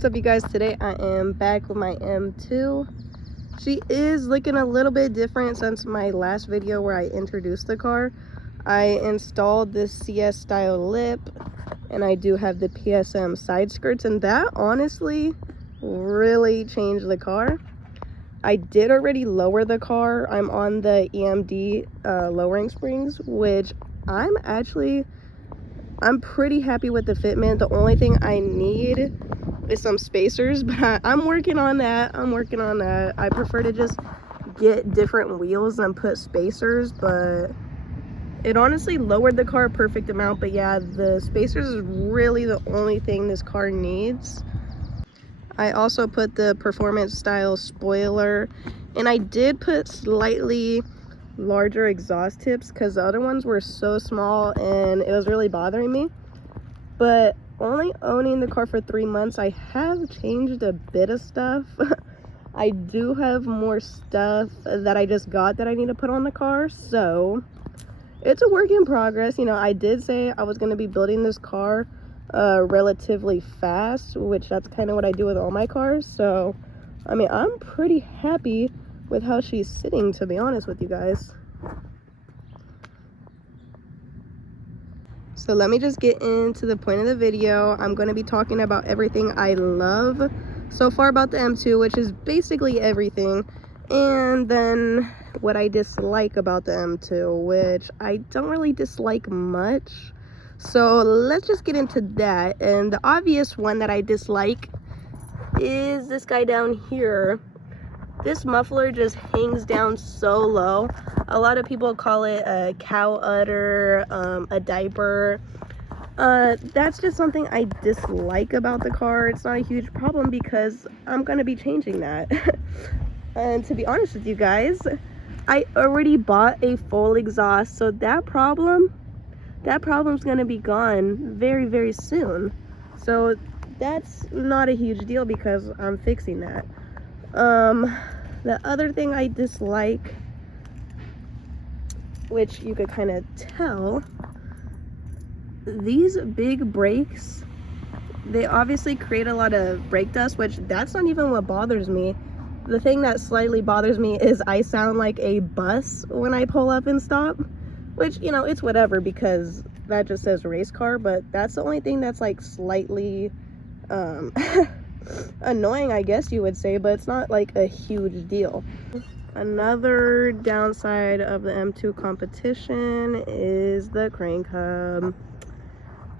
What's up, you guys? Today I am back with my M2. She is looking a little bit different since my last video where I introduced the car. I installed this CS style lip and I do have the PSM side skirts, and that honestly really changed the car. I did already lower the car. I'm on the EMD lowering springs, which I'm pretty happy with the fitment. The only thing I need is some spacers, but I'm working on that. I prefer to just get different wheels and put spacers, but it honestly lowered the car a perfect amount. But yeah, the spacers is really the only thing this car needs. I also put the performance style spoiler, and I did put slightly larger exhaust tips because the other ones were so small and it was really bothering me. But only owning the car for 3 months, I have changed a bit of stuff. I do have more stuff that I just got that I need to put on the car, so it's a work in progress. You know, I did say I was going to be building this car relatively fast, which that's kind of what I do with all my cars. So I mean, I'm pretty happy with how she's sitting, to be honest with you guys. So let me just get into the point of the video. I'm going to be talking about everything I love so far about the M2, which is basically everything, and then what I dislike about the M2, which I don't really dislike much. So let's just get into that. And the obvious one that I dislike is this guy down here. This muffler just hangs down so low. A lot of people call it a cow udder, a diaper. That's just something I dislike about the car. It's not a huge problem because I'm gonna be changing that. And to be honest with you guys, I already bought a full exhaust, so that problem's gonna be gone very, very soon. So that's not a huge deal because I'm fixing that. The other thing I dislike, which you could kind of tell, these big brakes, they obviously create a lot of brake dust, which that's not even what bothers me. The thing that slightly bothers me is I sound like a bus when I pull up and stop, which, you know, it's whatever because that just says race car, but that's the only thing that's like slightly annoying, I guess you would say, but it's not like a huge deal. Another downside of the M2 competition is the crank hub.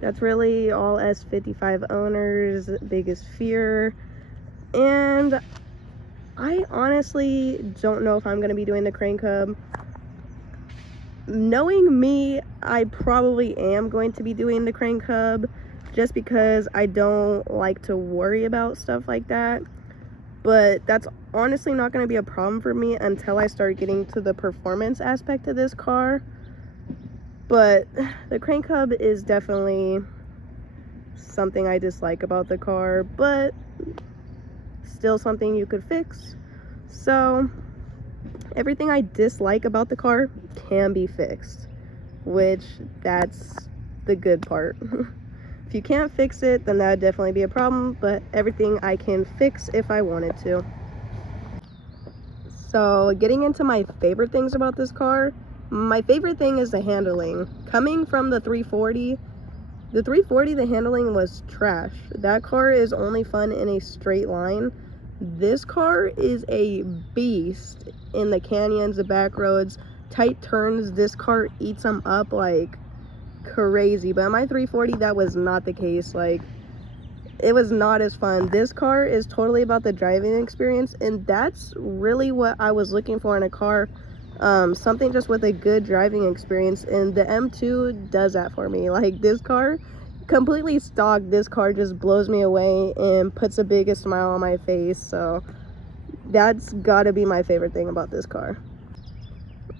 That's really all S55 owners' biggest fear, and I honestly don't know if I'm going to be doing the crank hub. Knowing me, I probably am going to be doing the crank hub just because I don't like to worry about stuff like that. But that's honestly not going to be a problem for me until I start getting to the performance aspect of this car. But the crank hub is definitely something I dislike about the car, but still something you could fix. So everything I dislike about the car can be fixed, which that's the good part. If you can't fix it, then that would definitely be a problem, but everything I can fix if I wanted to. So getting into my favorite things about this car, my favorite thing is the handling. Coming from the 340, the handling was trash. That car is only fun in a straight line. This car is a beast in the canyons, the back roads, tight turns. This car eats them up like crazy, but my 340, that was not the case. Like, it was not as fun. This car is totally about the driving experience, and that's really what I was looking for in a car. Something just with a good driving experience, and the M2 does that for me. Like, this car, completely stock, this car just blows me away and puts the biggest smile on my face. So that's gotta be my favorite thing about this car.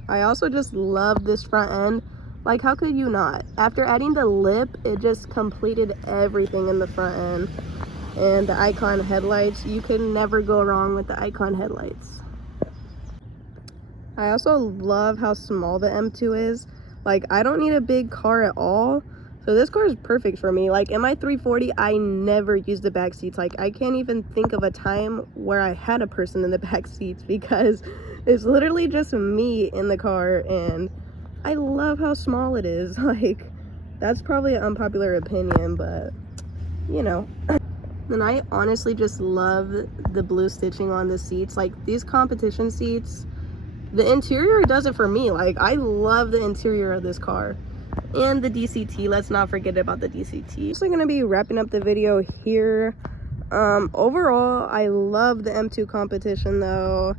I also just love this front end. Like, how could you not? After adding the lip, it just completed everything in the front end. And the Icon headlights, you can never go wrong with the Icon headlights. I also love how small the M2 is. Like, I don't need a big car at all, So this car is perfect for me. Like in my 340, I never use the back seats. Like I can't even think of a time where I had a person in the back seats, because it's literally just me in the car, and I love how small it is. Like that's probably an unpopular opinion, but you know. And I honestly just love the blue stitching on the seats. Like these competition seats, the interior does it for me. Like I love the interior of this car. And the DCT, let's not forget about the DCT. So I'm gonna be wrapping up the video here. Overall, I love the M2 competition though.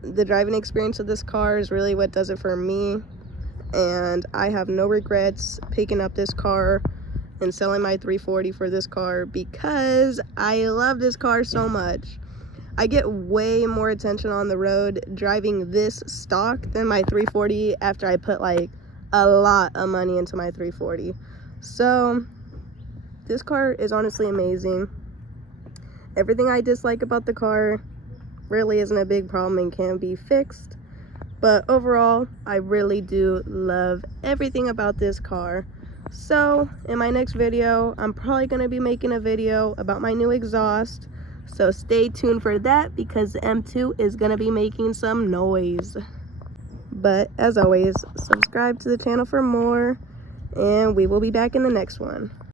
The driving experience of this car is really what does it for me, and I have no regrets picking up this car and selling my 340 for this car, because I love this car so much. I get way more attention on the road driving this stock than my 340 after I put like a lot of money into my 340. So this car is honestly amazing. Everything I dislike about the car really isn't a big problem and can be fixed, but overall I really do love everything about this car. So in my next video, I'm probably going to be making a video about my new exhaust, so stay tuned for that, because the M2 is going to be making some noise. But as always, subscribe to the channel for more, and we will be back in the next one.